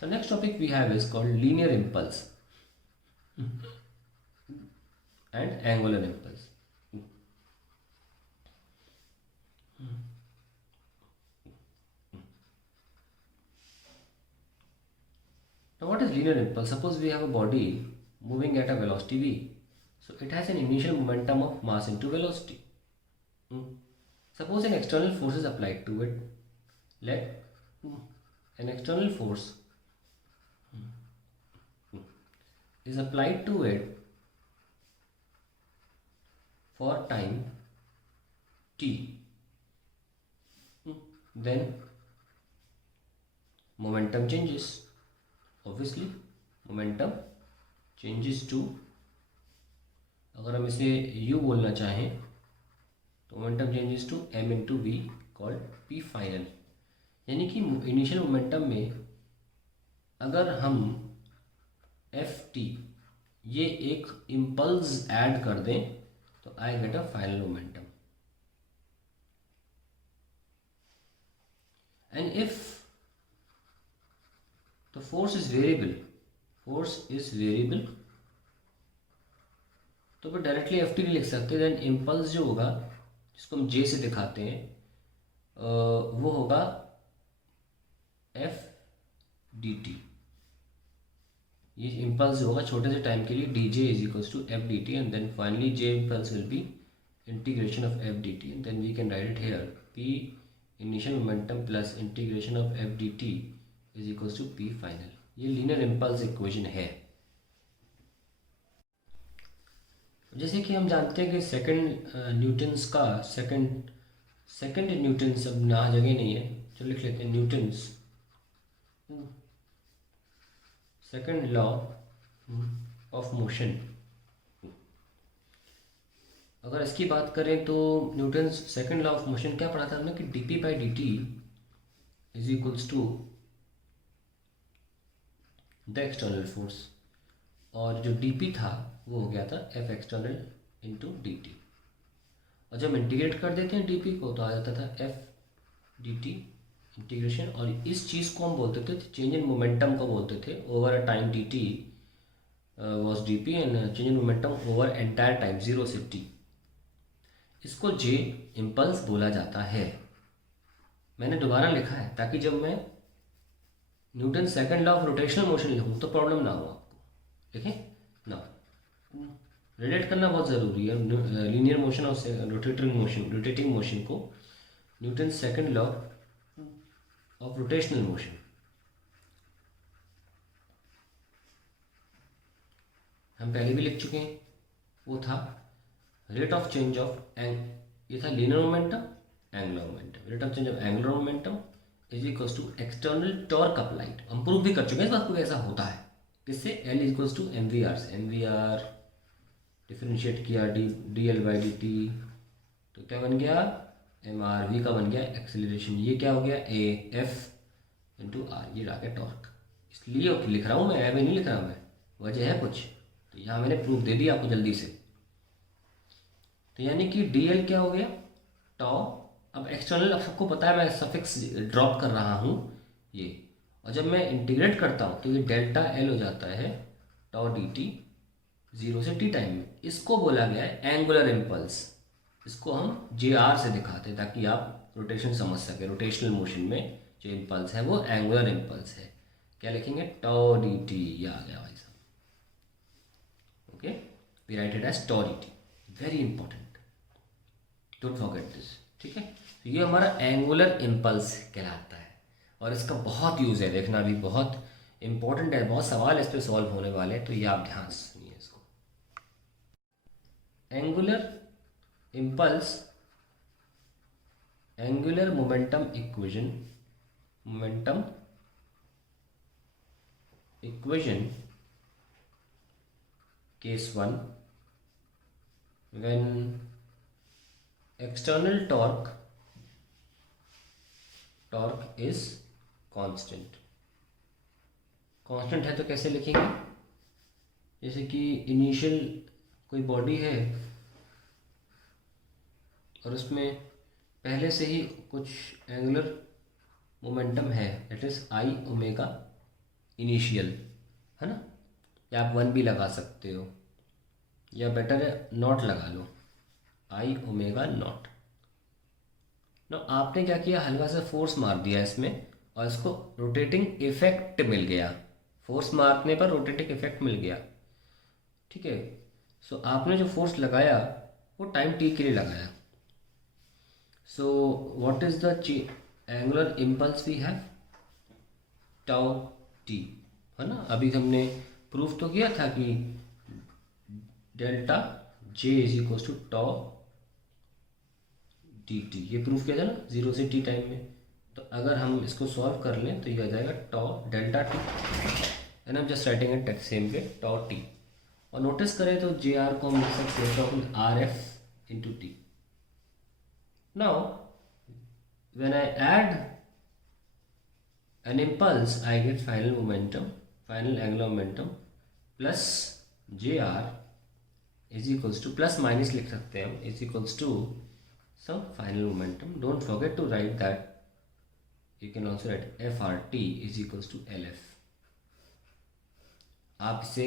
The next topic we have is called linear impulse and angular impulse. Now what is linear impulse? Suppose we have a body moving at a velocity v. So it has an initial momentum of mass into velocity. Suppose an external force is applied to it. Let an external force is applied to it for time t. Then momentum changes. Obviously momentum changes to, अगर हम इसे u बोलना चाहें तो momentum changes to m into v called p final. यानी कि initial momentum में अगर हम एफ टी ये एक इम्पल्स ऐड कर दें तो I get a final momentum. And if the force is variable, तो फिर डायरेक्टली एफ टी नहीं लिख सकते. देन इम्पल्स जो होगा जिसको हम जे से दिखाते हैं वो होगा एफ डी टी. ये इम्पल्स होगा छोटे से टाइम के लिए d J is equals to F d t and then finally J impulse will be integration of F d t and then we can write it here p initial momentum plus integration of F d t is equals to p final. ये linear impulse equation है. जैसे कि हम जानते हैं कि second Newton's का second Newton's, अब ना जगह नहीं है, चलो लिख लेते हैं Newton's second law of motion. अगर इसकी बात करें तो Newton's second law of motion क्या पढ़ा था हमने कि d p by d t is equals to the external force, और जो डी पी था वो हो गया था F external into d t. और जब इंटीग्रेट कर देते हैं डी पी को तो आ जाता था एफ डी टी इंटीग्रेशन. और इस चीज़ को हम बोलते थे चेंज इन मोमेंटम को बोलते थे. Over a time D T was D P and change in momentum over entire time zero से टी. इसको जे इम्पल्स बोला जाता है. मैंने दोबारा लिखा है ताकि जब मैं Newton second law of rotational motion लिखूँ तो प्रॉब्लम ना हो आपको. देखें ना, रिलेट करना बहुत ज़रूरी है लीनियर मोशन और रोटेटिंग मोशन को Newton second law of rotational motion. हम पहले भी लिख चुके हैं. वो था रेट ऑफ चेंज ऑफ ये था linear momentum angular momentum. Rate of change of angular momentum is equals to external torque applied. हम प्रूव भी कर चुके हैं इस बात को कैसा होता है. किससे? L is equals to m v r से. एम वी आर डिफ्रेंशिएट किया d L by d t तो क्या बन गया? एम आर वी का बन गया एक्सेलरेशन. ये क्या हो गया? A F into r. ये आ गया टॉर्क. इसलिए लिख रहा हूँ मैं, ऐसे नहीं लिख रहा मैं, वजह है कुछ. तो यहाँ मैंने प्रूफ दे दिया आपको जल्दी से. तो यानी कि डी एल क्या हो गया? टॉ. अब एक्सटर्नल, अब सबको पता है मैं सफिक्स ड्रॉप कर रहा हूँ ये, और जब मैं इंटीग्रेट करता हूँ तो ये डेल्टा एल हो जाता है टॉ डी टी जीरो से टी टाइम में. इसको बोला गया है एंगुलर इम्पल्स. इसको हम जे आर से दिखाते हैं ताकि आप रोटेशन समझ सके. रोटेशनल मोशन में जो इम्पल्स है वो एंगुलर इम्पल्स है. क्या लिखेंगे? Tau d t. ये आ गया भाई साहब. Okay, we write it as tau d t. Very important, don't forget this. ठीक है, तो ये हमारा एंगुलर इम्पल्स कहलाता है और इसका बहुत यूज़ है. देखना भी बहुत इंपॉर्टेंट है, बहुत सवाल इस पर सॉल्व होने वाले हैं, तो ये आप ध्यान से सुनिए इसको. Angular impulse, angular momentum equation case 1 when external torque is constant. है तो कैसे लिखेंगे? जैसे कि इनिशियल कोई बॉडी है और उसमें पहले से ही कुछ एंगुलर मोमेंटम है, that is I omega initial, है ना, या आप 1 भी लगा सकते हो, या बेटर है नॉट लगा लो, आई ओमेगा नॉट। ना आपने क्या किया, हल्का सा फोर्स मार दिया इसमें और इसको रोटेटिंग इफेक्ट मिल गया, फोर्स मारने पर रोटेटिंग इफेक्ट मिल गया, ठीक है। सो आपने जो फोर्स लगाया वो टाइम टी के लिए लगाया। So what is the angular impulse we have, tau t, है ना। अभी हमने प्रूफ तो किया था कि delta J is equal to tau d t, ये प्रूफ किया था ना 0 से टी टाइम में। तो अगर हम इसको सॉल्व कर लें तो ये आ जाएगा tau delta T, and I am just writing it same way tau T. और नोटिस करें तो जे आर को हम लिख सकते हैं R F into T. Now when I add an impulse I get final momentum, final angular momentum plus jr is equals to, plus minus लिख सकते हैं हम, is equals to some final momentum. Don't forget to write that. You can also write FRT is equals to LF. आप इसे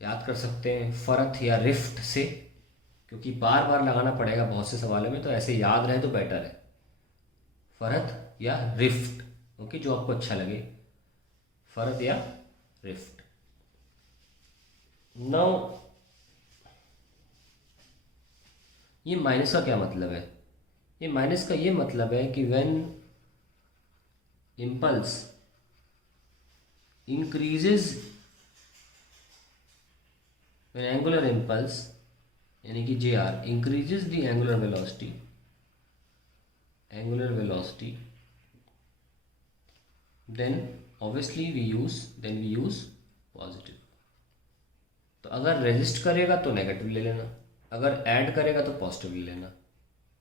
याद कर सकते हैं फरत या रिफ्ट से, क्योंकि बार बार लगाना पड़ेगा बहुत से सवालों में, तो ऐसे याद रहे तो बेटर है, फरत या रिफ्ट, ओके, जो आपको अच्छा लगे, फरत या रिफ्ट। नाउ ये माइनस का क्या मतलब है, ये माइनस का ये मतलब है कि when impulse increases, when angular impulse यानी कि जे are increases the angular velocity, angular velocity, then obviously we use positive। तो अगर रेजिस्ट करेगा तो नेगेटिव ले लेना, अगर ऐड करेगा तो पॉजिटिव ले लेना,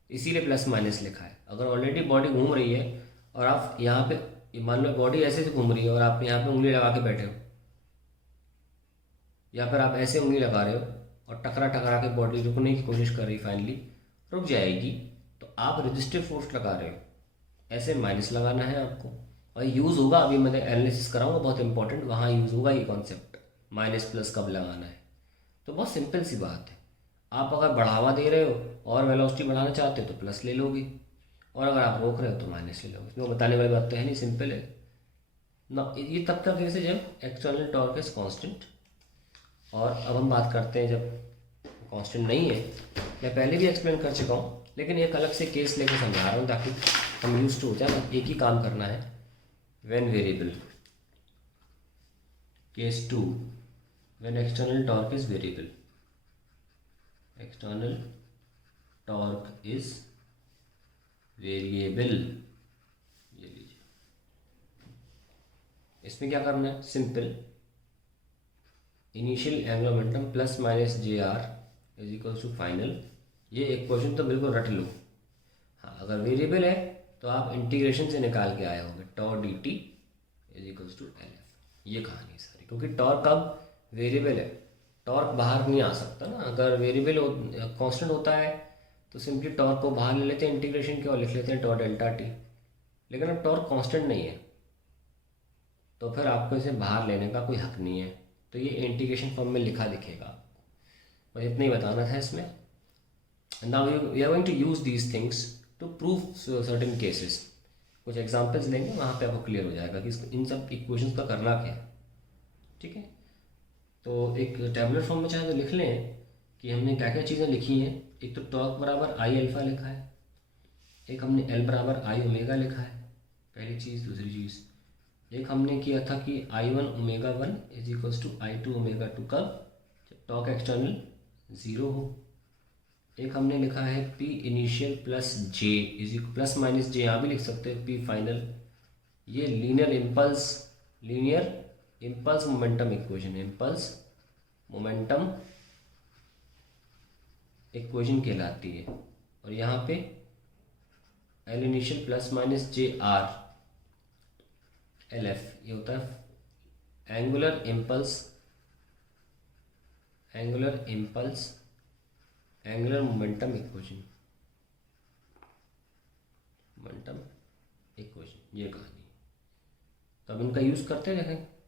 इसीलिए प्लस माइनस लिखा है। अगर ऑलरेडी बॉडी घूम रही है और आप यहाँ पे मान लो बॉडी ऐसे से घूम रही है और आप यहाँ पे उंगली लगा के बैठे हो, या फिर आप ऐसे उंगली लगा रहे हो और टकरा टकरा के बॉडी रुकने की कोशिश कर रही, फाइनली रुक जाएगी, तो आप रेजिस्टिव फोर्स लगा रहे हो, ऐसे माइनस लगाना है आपको। और यूज़ होगा, अभी मैं एनालिसिस कराऊंगा, बहुत इंपॉर्टेंट, वहाँ यूज़ होगा ये कॉन्सेप्ट, माइनस प्लस कब लगाना है। तो बहुत सिंपल सी बात है, आप अगर बढ़ावा दे रहे हो और वेलोसिटी बढ़ाना चाहते हो तो प्लस ले लोगे, और अगर आप रोक रहे हो तो माइनस ले लोगे। इसमें बताने वाली बात तो है नहीं, सिंपल है ना। ये तब तक कैसे जब एक्सटर्नल टॉर्क इज कांस्टेंट। और अब हम बात करते हैं जब कांस्टेंट नहीं है, मैं पहले भी एक्सप्लेन कर चुका हूँ, लेकिन एक अलग से केस लेके समझा रहा हूँ ताकि हम यूज टू हो जाए ना, एक ही काम करना है। When variable, case 2, when external torque is variable, external torque is variable, ये लीजिए। इसमें क्या करना है, simple, initial angular momentum plus minus J r is equal to final. ये एक क्वेश्चन तो बिल्कुल रट लो। हाँ, अगर वेरिएबल है तो आप इंटीग्रेशन से निकाल के आए होंगे, tau d t is equals to L F. ये कहानी सारी, क्योंकि टॉर्क अब वेरिएबल है, टॉर्क बाहर नहीं आ सकता ना। अगर वेरिएबल कांस्टेंट होता है तो सिंपली टॉर्क को बाहर ले लेते हैं इंटीग्रेशन के और लिख लेते हैं टॉ डेल्टा टी। लेकिन अब टॉर्क कांस्टेंट नहीं है तो फिर आपको इसे बाहर लेने का कोई हक नहीं है, तो ये इंटीग्रेशन फॉर्म में लिखा दिखेगा। बस इतना ही बताना था इसमें। Now we are going to use these things to prove certain cases. कुछ एग्जांपल्स लेंगे, वहाँ पे आपको क्लियर हो जाएगा कि इन सब इक्वेशंस का करना क्या है, ठीक है। तो एक टेबुलर फॉर्म में चाहे तो लिख लें कि हमने क्या क्या चीज़ें लिखी हैं। एक तो टॉर्क बराबर आई अल्फा लिखा है, एक हमने एल बराबर आई ओमेगा लिखा है, पहली चीज़। दूसरी चीज़, एक हमने किया था कि I one omega one is equals to I two omega two, कब, जब टॉर्क एक्सटर्नल 0 हो। एक हमने लिखा है P initial plus J is plus minus J, यहाँ भी लिख सकते हैं P फाइनल। ये linear impulse momentum equation, impulse momentum equation कहलाती है। और यहाँ पे L initial plus minus J R LF, ये होता है एंगुलर मोमेंटम इक्वेशन, ये कहानी। तो अब इनका यूज़ करते हैं, देखें